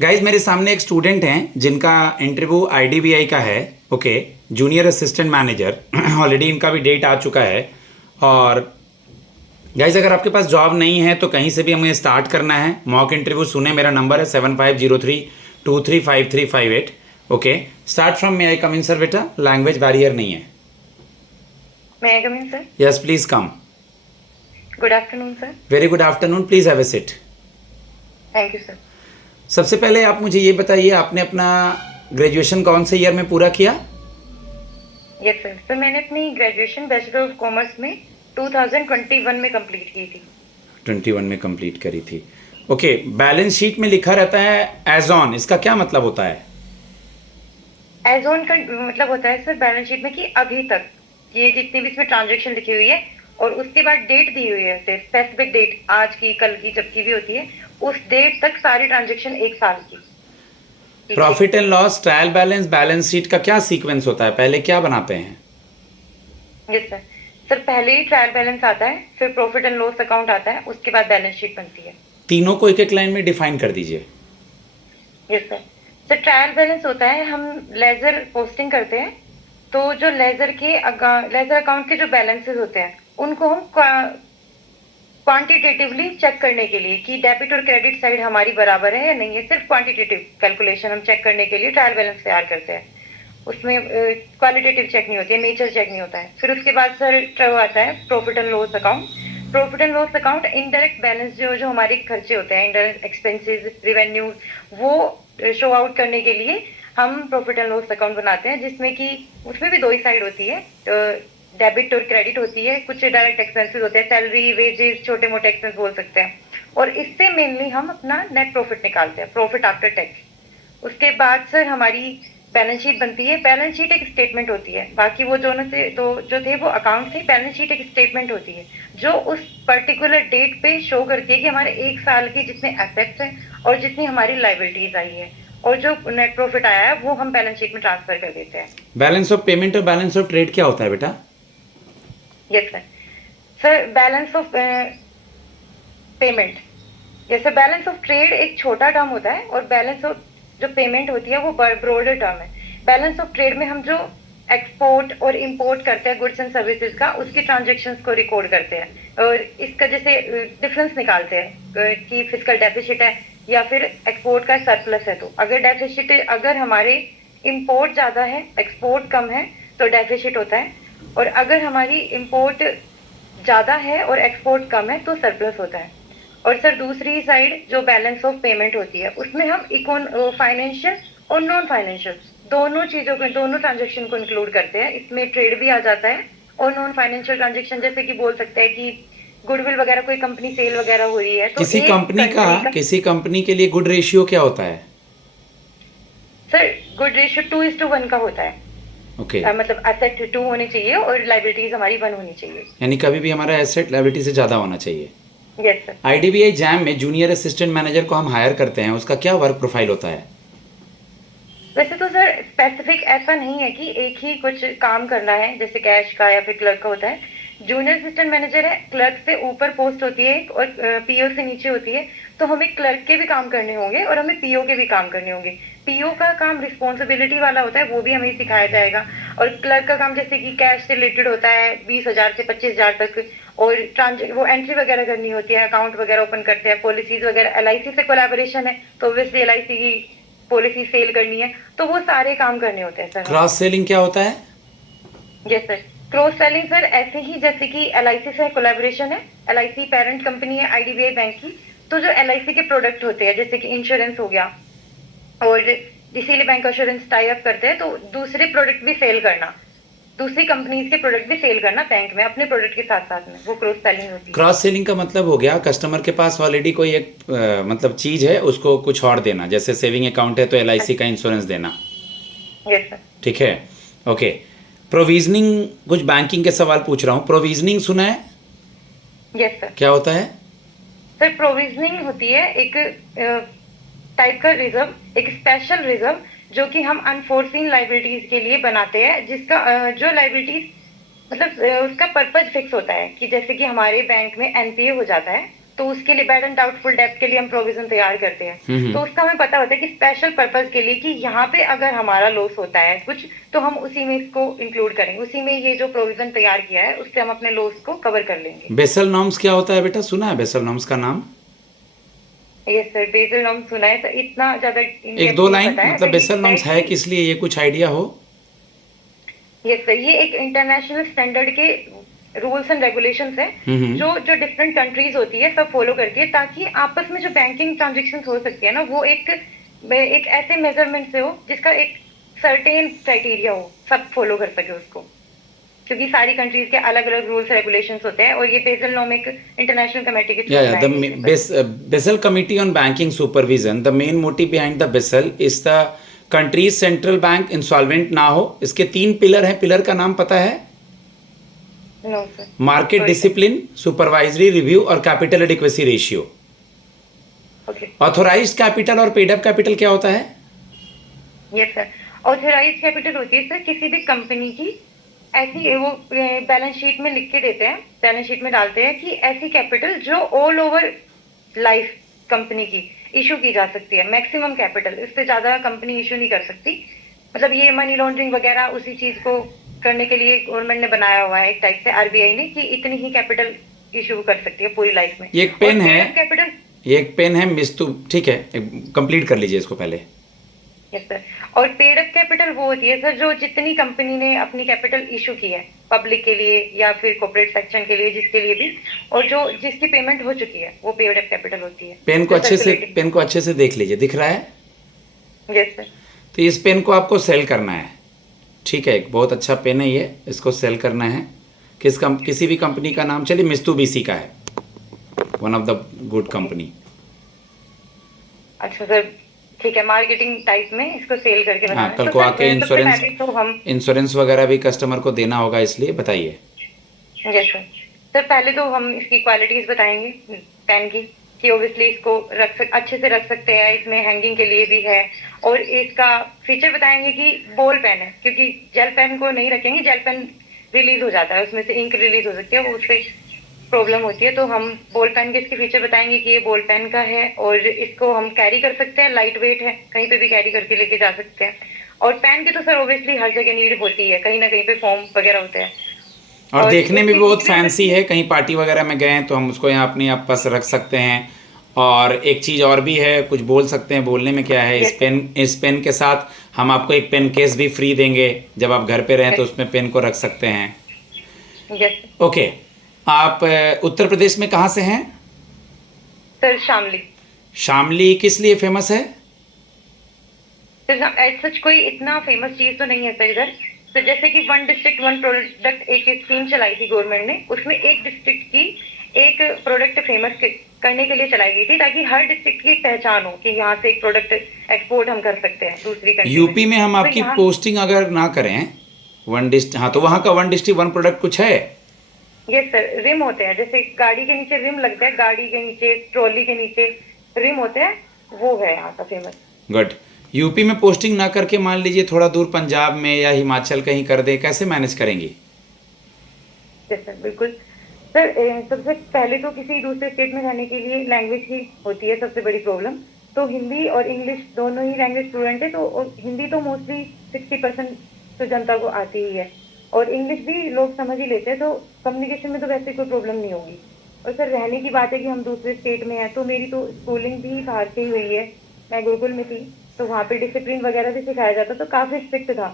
Guys मेरे सामने एक स्टूडेंट हैं जिनका इंटरव्यू आईडीबीआई का है। Okay, junior assistant manager. Already इनका भी डेट आ चुका है। और गाइज अगर आपके पास जॉब नहीं है तो कहीं से भी हमें स्टार्ट करना है। मॉक इंटरव्यू सुने, मेरा नंबर है 7503235358। Okay, start from may I come in sir? बेटा लैंग्वेज बैरियर नहीं है। May I come in, sir? Yes please come. Good afternoon, sir. Very good afternoon, please have a seat. Thank you, sir. सबसे पहले आप मुझे ये बताइए, आपने अपना ग्रेजुएशन कौन से ईयर में पूरा किया? Yes, sir. सर मैंने अपनी ग्रेजुएशन बैचलर ऑफ कॉमर्स में 2021 में कंप्लीट की थी। 21 में कंप्लीट करी थी। ओके, बैलेंस शीट में लिखा रहता है एज ऑन, इसका क्या मतलब होता है? एज ऑन का मतलब होता है सर बैलेंस शीट में कि अभी तक ये जितनी भी इसमें ट्रांजेक्शन लिखी हुई है और उसके बाद डेट दी हुई है, स्पेसिफिक डेट, आज की, कल की, जब की भी होती है, उस डेट तक सारी ट्रांजेक्शन एक साल की। Profit and loss, trial balance, balance sheet का क्या सीक्वेंस होता है? पहले क्या बनाते हैं? Yes sir. सर पहले ही ट्रायल बैलेंस आता है, फिर प्रॉफिट एंड लॉस अकाउंट आता है, उसके बाद बैलेंस शीट बनती है। तीनों को एक एक लाइन में डिफाइन कर दीजिए। Yes sir. Sir trial balance होता है, हम लेजर पोस्टिंग करते हैं, तो जो लेजर अकाउंट के जो बैलेंसेस होते हैं उनको हम क्वांटिटेटिवली चेक करने के लिए कि डेबिट और क्रेडिट साइड हमारी बराबर है या नहीं है, सिर्फ क्वांटिटेटिव कैलकुलेशन हम चेक करने के लिए ट्रायल बैलेंस तैयार करते हैं। उसमें क्वालिटेटिव चेक नहीं होती है, नेचर चेक नहीं होता है। फिर उसके बाद सर ट्रो आता है profit and loss account. Profit and loss account indirect balance जो जो हमारे खर्चे होते हैं, इनडायरेक्ट एक्सपेंसेस, रिवेन्यू, वो शो आउट करने के लिए हम प्रॉफिट एंड लॉस अकाउंट बनाते हैं, जिसमें कि उसमें भी दो ही साइड होती है, डेबिट और क्रेडिट होती है, कुछ डायरेक्ट एक्सपेंसेस होते हैं, सैलरी, वेजेस, छोटे मोटे एक्सपेंस बोल सकते हैं, और इससे मेनली हम अपना नेट प्रॉफिट निकालते हैं, प्रॉफिट आफ्टर टैक्स। उसके बाद सर हमारी बैलेंस शीट बनती है। बैलेंस शीट एक स्टेटमेंट होती है, बाकी वो दोनों से तो जो थे वो अकाउंट थे, बैलेंस शीट एक स्टेटमेंट होती है जो उस पर्टिकुलर डेट पे शो करती है कि हमारे एक साल के जितने एसेट्स हैं और जितनी हमारी लाइबिलिटीज आई है, और जो नेट प्रॉफिट आया है वो हम बैलेंस शीट में ट्रांसफर कर देते हैं। बैलेंस ऑफ पेमेंट और बैलेंस ऑफ ट्रेड क्या होता है बेटा? Yes sir. Sir balance of payment, जैसे बैलेंस ऑफ ट्रेड एक छोटा टर्म होता है और बैलेंस ऑफ जो पेमेंट होती है वो ब्रॉडर टर्म है। बैलेंस ऑफ ट्रेड में हम जो एक्सपोर्ट और इंपोर्ट करते हैं गुड्स एंड सर्विसेज का, उसकी ट्रांजेक्शन्स को रिकॉर्ड करते हैं और इसका जैसे डिफरेंस निकालते हैं कि फिजिकल डेफिसिट है या फिर एक्सपोर्ट का सरप्लस है। तो अगर डेफिसिट, अगर हमारे इंपोर्ट ज़्यादा है, एक्सपोर्ट कम है, तो डेफिसिट होता है, और अगर हमारी इंपोर्ट ज़्यादा है और एक्सपोर्ट कम है तो सरप्लस होता है। और सर दूसरी साइड जो बैलेंस ऑफ पेमेंट होती है उसमें हम फाइनेंशियल और नॉन फाइनेंशियल दोनों चीज़ों को, दोनों ट्रांजेक्शन को इंक्लूड करते हैं। इसमें ट्रेड भी आ जाता है और नॉन फाइनेंशियल ट्रांजेक्शन, जैसे कि बोल सकते हैं कि गुडविल वगैरह, कोई कंपनी सेल वगैरह हो रही है तो किसी कंपनी के लिए गुड रेशियो क्या होता है? सर गुड रेशियो 2:1 का होता है। ओके, मतलब एसेट 2 होने चाहिए और लाइबिलिटीज हमारी 1 होनी चाहिए। यानी कभी भी हमारा एसेट लायबिलिटी से ज़्यादा होना चाहिए। Yes sir. आईडीबीआई जैम में जूनियर असिस्टेंट मैनेजर को हम हायर करते हैं, उसका क्या वर्क प्रोफाइल होता है? वैसे तो सर स्पेसिफिक ऐसा नहीं है कि एक ही कुछ काम करना है, जैसे कैश का या फिर क्लर्क का होता है। जूनियर असिस्टेंट मैनेजर है, क्लर्क से ऊपर पोस्ट होती है और पीओ से नीचे होती है, तो हमें क्लर्क के भी काम करने होंगे और हमें पीओ के भी काम करने होंगे। पीओ का काम रिस्पॉन्सिबिलिटी वाला होता है, वो भी हमें सिखाया जाएगा, और क्लर्क का काम जैसे कि कैश से रिलेटेड होता है, 20,000 से 25,000 तक, और वो एंट्री वगैरह करनी होती है, अकाउंट वगैरह ओपन करते हैं, पॉलिसीज वगैरह, एलआईसी से कोलैबोरेशन है तो ऑब्वियसली एलआईसी की पॉलिसी सेल करनी है, तो वो सारे काम करने होते हैं सर। क्रॉस सेलिंग क्या होता है? Yes sir. Cross selling sir ऐसे ही जैसे कि एलआईसी से कोलैबोरेशन है, एलआईसी पेरेंट कंपनी है आईडीबीआई बैंक की, तो जो एलआईसी के प्रोडक्ट होते हैं जैसे कि इंश्योरेंस हो गया, और इसीलिए बैंक इंश्योरेंस टाई अप करते हैं, तो दूसरे प्रोडक्ट भी सेल करना, दूसरी कंपनीज के प्रोडक्ट भी सेल करना बैंक में अपने प्रोडक्ट के साथ साथ में, वो क्रॉस सेलिंग होती है। क्रॉस सेलिंग का मतलब हो गया कस्टमर के पास ऑलरेडी कोई एक मतलब चीज़ है, उसको कुछ और देना, जैसे सेविंग अकाउंट है तो एलआईसी का इंश्योरेंस देना। Yes sir. ठीक है, ओके। प्रोविजनिंग, कुछ बैंकिंग के सवाल पूछ रहा हूँ। प्रोविजनिंग सुना है? Yes sir. क्या होता है? सर प्रोविजनिंग होती है एक टाइप का रिजर्व, एक स्पेशल रिजर्व जो कि हम अनफोर्सिन लाइबिलिटीज के लिए बनाते हैं, जिसका जो लाइबिलिटीज मतलब उसका पर्पज फिक्स होता है कि जैसे कि हमारे बैंक में एनपीए हो जाता है तो उसके लिए बैड एंड डाउटफुल डेब्ट के लिए हम प्रोविजन तैयार करते हैं। तो उसका हमें पता होता है कि स्पेशल पर्पस के लिए कि यहाँ पे अगर हमारा लॉस होता है कुछ, तो हम उसी में इसको इंक्लूड करेंगे, उसी में ये जो प्रोविजन तैयार किया है उससे हम अपने लॉस को कवर कर लेंगे। बेसल नॉर्म्स क्या होता है बेटा, सुना है बेसल नॉर्म्स का नाम? यस सर, बेसल नॉर्म सुना है सर, इतना ज्यादा एक दो लाइन, मतलब बेसल नॉर्म्स है किस लिए, ये कुछ आइडिया हो? यस सर, ये एक इंटरनेशनल स्टैंडर्ड के रूल्स एंड रेगुलेशंस है जो जो डिफरेंट कंट्रीज होती है सब फॉलो करती है, ताकि आपस में जो बैंकिंग ट्रांजेक्शन हो सकती है ना, वो एक ऐसे मेजरमेंट से हो जिसका एक सर्टेन क्राइटेरिया हो, सब फॉलो कर सके उसको, क्योंकि सारी कंट्रीज के अलग अलग रूल्स रेगुलेशंस होते हैं, और ये बेसल नॉर्म एक इंटरनेशनल कमेटी के Yeah, yeah. The Basel Committee on Banking Supervision, the main motive behind the Basel is the country's central bank insolvent ना हो। इसके 3 पिलर हैं, पिलर का नाम पता है? No sir. Market discipline, supervisory review और capital adequacy ratio. Okay. Authorised capital और पेड अप कैपिटल क्या होता है? यस सर, ऑथराइज्ड कैपिटल होती है सर किसी भी कंपनी की ऐसी, वो बैलेंस शीट में लिख के देते हैं, बैलेंस शीट में डालते हैं कि ऐसी कैपिटल जो ऑल ओवर लाइफ कंपनी की इशू की जा सकती है, मैक्सिमम कैपिटल, इससे ज्यादा कंपनी इशू नहीं कर सकती। मतलब ये मनी लॉन्ड्रिंग वगैरह उसी चीज को करने के लिए गवर्नमेंट ने बनाया हुआ है एक टाइप से, आरबीआई ने, कि इतनी ही कैपिटल इशू कर सकती है पूरी लाइफ में। ये एक पेन है, कैपिटल, ये एक पेन है मिस्तु, ठीक है, कंप्लीट कर लीजिए इसको पहले। Yes sir. और पेड अप कैपिटल वो होती है सर जो जितनी कंपनी ने अपनी कैपिटल इशू की है पब्लिक के लिए या फिर कॉर्पोरेट सेक्शन के लिए, जिसके लिए भी, और जो जिसकी पेमेंट हो चुकी है, वो पेड अप कैपिटल होती है। पेन को अच्छे से देख लीजिए, दिख रहा है? Yes sir. तो इस पेन को आपको सेल करना है, ठीक है, एक बहुत अच्छा पेन है ये, इसको सेल करना है। किसी भी कंपनी का नाम, चलिए मित्सुबिशी का है, one of the good company. अच्छा सर, ठीक है, मार्केटिंग टाइप में इसको सेल करके हाँ, बनाना है। कल तो को सर, आके सबसे पहले तो हम इंश्योरेंस वगैरह भी कस्टमर को देना होगा, इसलिए बताइए। Yes sir. सर पहले तो हम इसकी क्वालिटीज बताएंगे पेन की, कि ओब्वियसली इसको अच्छे से रख सकते हैं, इसमें हैंगिंग के लिए भी है, और इसका फीचर बताएंगे कि बॉल पेन है, क्योंकि जेल पेन को नहीं रखेंगे, जेल पेन रिलीज हो जाता है, उसमें से इंक रिलीज हो सकती है, वो उससे प्रॉब्लम होती है। तो हम बॉल पेन के इसके फीचर बताएंगे कि ये बॉल पेन का है, और इसको हम कैरी कर सकते हैं, लाइट वेट है, कहीं पे भी कैरी करके लेके जा सकते हैं। और पेन की तो सर ओब्वियसली हर जगह नीड होती है, कहीं ना कहीं पे फॉर्म वगैरह होते हैं, और देखने में भी बहुत फैंसी है, कहीं पार्टी वगैरह में गए हैं तो हम उसको यहाँ अपने आप पास रख सकते हैं। और एक चीज़ और भी है, कुछ बोल सकते हैं, बोलने में क्या है, इस पेन के साथ हम आपको एक पेन केस भी फ्री देंगे, जब आप घर पे रहें तो उसमें पेन को रख सकते हैं। ओके, आप उत्तर प्रदेश में कहाँ से हैं? सर शामली। शामली किस लिए फेमस है? सर सच कोई इतना फेमस चीज तो नहीं है सर इधर। तो जैसे कि वन डिस्ट्रिक्ट वन प्रोडक्ट एक स्कीम चलाई थी गवर्नमेंट ने, उसमें एक डिस्ट्रिक्ट की एक प्रोडक्ट फेमस करने के लिए चलाई गई थी, ताकि हर डिस्ट्रिक्ट की पहचान हो कि यहाँ से एक प्रोडक्ट एक्सपोर्ट हम कर सकते हैं दूसरी कंट्री। यूपी में हम आपकी पोस्टिंग अगर ना करें हाँ, तो वहाँ का वन डिस्ट्रिक्ट वन प्रोडक्ट कुछ है? यस सर, रिम होते हैं, जैसे गाड़ी के नीचे रिम लगता है, गाड़ी के नीचे, ट्रॉली के नीचे रिम होते हैं, वो है यहाँ का फेमस। गुड। यूपी में पोस्टिंग ना करके मान लीजिए थोड़ा दूर पंजाब में या हिमाचल कहीं कर दे, कैसे मैनेज करेंगी? यस सर, बिल्कुल सर। सबसे पहले तो किसी दूसरे स्टेट में रहने के लिए लैंग्वेज ही होती है सबसे बड़ी प्रॉब्लम। तो हिंदी और इंग्लिश दोनों ही लैंग्वेज फ्लुएंट है, तो हिंदी तो मोस्टली 60% तो जनता को आती ही है, और इंग्लिश भी लोग समझ ही लेते हैं, तो कम्युनिकेशन में तो वैसे कोई प्रॉब्लम नहीं होगी। और सर रहने की बात है कि हम दूसरे स्टेट में हैं, तो मेरी तो स्कूलिंग भी बाहर से ही हुई है, मैं गुरुकुल में थी, तो वहाँ पे डिसिप्लिन वगैरह भी सिखाया जाता, तो काफ़ी स्ट्रिक्ट था,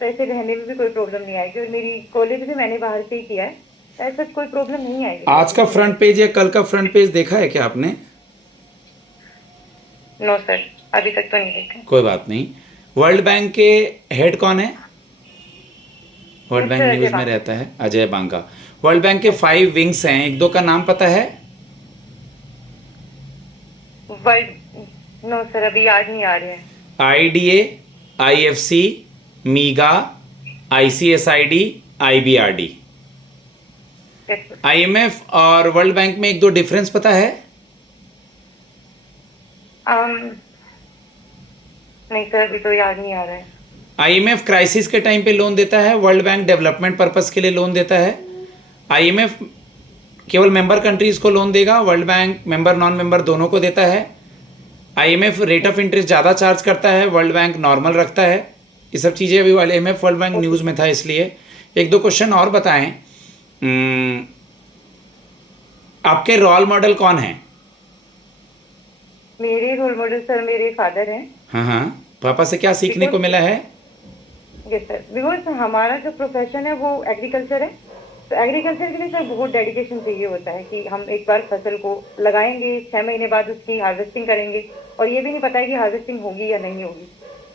तो ऐसे रहने में भी कोई प्रॉब्लम नहीं आएगी। और मेरी कॉलेज भी मैंने बाहर से ही किया है, ऐसा कोई प्रॉब्लम नहीं आएगी। आज का फ्रंट पेज या कल का फ्रंट पेज देखा है क्या आपने? नो सर, अभी तक तो नहीं देखा। कोई बात नहीं। वर्ल्ड बैंक के हेड कौन है? वर्ल्ड बैंक न्यूज में रहता है अजय बांगा। वर्ल्ड बैंक के 5 विंग्स हैं, एक दो का नाम पता है? नो सर, अभी याद नहीं आ रहे हैं। IDA, IFC, मीगा, ICSID, IBRD। IMF और वर्ल्ड बैंक में एक दो डिफरेंस पता है? नहीं सर, अभी तो याद नहीं आ रहा है। IMF क्राइसिस के टाइम पे लोन देता है, वर्ल्ड बैंक डेवलपमेंट पर्पस के लिए लोन देता है। IMF केवल मेंबर कंट्रीज़ को लोन देगा, world bank member non member दोनों को देता है। आईएमएफ रेट ऑफ इंटरेस्ट ज़्यादा चार्ज करता है, वर्ल्ड बैंक नॉर्मल रखता है। ये सब चीज़ें अभी आईएमएफ वर्ल्ड बैंक न्यूज़ में था, इसलिए एक दो क्वेश्चन और बताएं। आपके रोल मॉडल कौन है? मेरे रोल मॉडल सर मेरे फादर हैं। हाँ हाँ, पापा से क्या सीखने को मिला है? यस सर, बिकॉज हमारा जो प्रोफेशन है वो एग्रीकल्चर है। तो एग्रीकल्चर के लिए सर बहुत डेडिकेशन चाहिए होता है कि हम एक बार फसल को लगाएंगे, 6 महीने बाद उसकी हार्वेस्टिंग करेंगे, और ये भी नहीं पता है कि हार्वेस्टिंग होगी या नहीं होगी।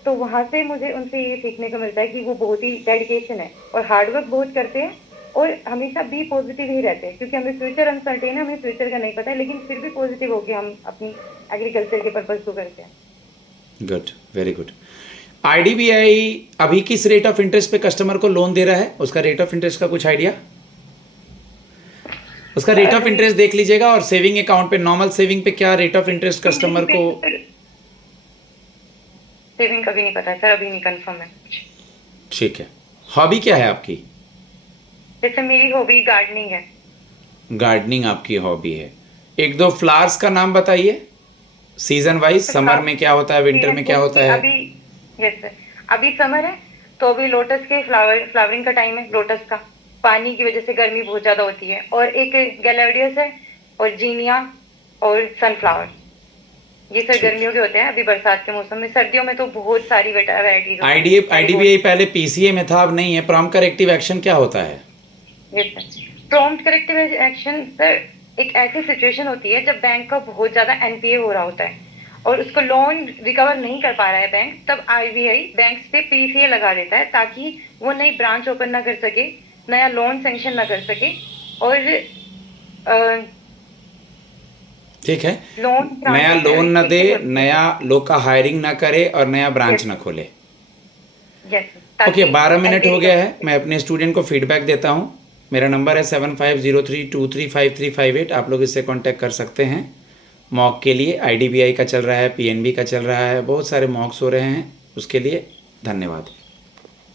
तो वहाँ से मुझे उनसे ये सीखने को मिलता है कि वो बहुत ही डेडिकेशन है और हार्डवर्क बहुत करते हैं, और हमेशा भी पॉजिटिव ही रहते हैं, क्योंकि हमें फ्यूचर अनसर्टेन है, हमें फ्यूचर का नहीं पता है, लेकिन फिर भी पॉजिटिव होकर हम अपनी एग्रीकल्चर के पर्पज को करते हैं। Good, very good. आईडीबीआई अभी किस रेट ऑफ इंटरेस्ट पे कस्टमर को लोन दे रहा है? उसका रेट ऑफ इंटरेस्ट का कुछ आइडिया? उसका रेट ऑफ इंटरेस्ट देख लीजिएगा, और सेविंग अकाउंट पे, नॉर्मल सेविंग पे क्या रेट ऑफ इंटरेस्ट कस्टमर को? सेविंग का भी नहीं पता है सर, अभी नहीं कंफर्म है। ठीक है। हॉबी क्या है आपकी? जैसे मेरी हॉबी गार्डनिंग है। गार्डनिंग आपकी हॉबी है। एक दो फ्लावर्स का नाम बताइए, सीजन वाइज। समर में क्या होता है, विंटर में क्या होता है? अभी यस सर, अभी समर है तो अभी लोटस के फ्लावरिंग का टाइम है। लोटस का पानी की वजह से गर्मी बहुत ज्यादा होती है। और एक गैलेडियस है, और जीनिया, और सनफ्लावर। ये सर गर्मियों के होते हैं। अभी बरसात के मौसम में, सर्दियों में तो बहुत सारी वैरायटीज। आईडीबीआई पहले पीसीए में था, अब नहीं है। प्रॉम्प्ट करेक्टिव एक्शन क्या होता है? Yes sir, prompt corrective action sir एक ऐसी सिचुएशन होती है जब बैंक का बहुत ज्यादा एनपीए हो रहा होता है और उसको लोन रिकवर नहीं कर पा रहा है बैंक, तब आरबीआई बैंक्स पे पीसीए लगा देता है ताकि वो नई ब्रांच ओपन ना कर सके, नया लोन सैंक्शन ना कर सके, और ठीक है, लोन नया लोन न दे, नया लोग का हायरिंग ना करे, और नया ब्रांच ना खोले। ओके, 12 मिनट हो गया है। मैं अपने स्टूडेंट को फीडबैक देता हूँ। मेरा नंबर है 7503235358। आप लोग इससे कांटेक्ट कर सकते हैं मॉक के लिए। आईडीबीआई का चल रहा है, पीएनबी का चल रहा है, बहुत सारे मॉक्स हो रहे हैं। उसके लिए धन्यवाद।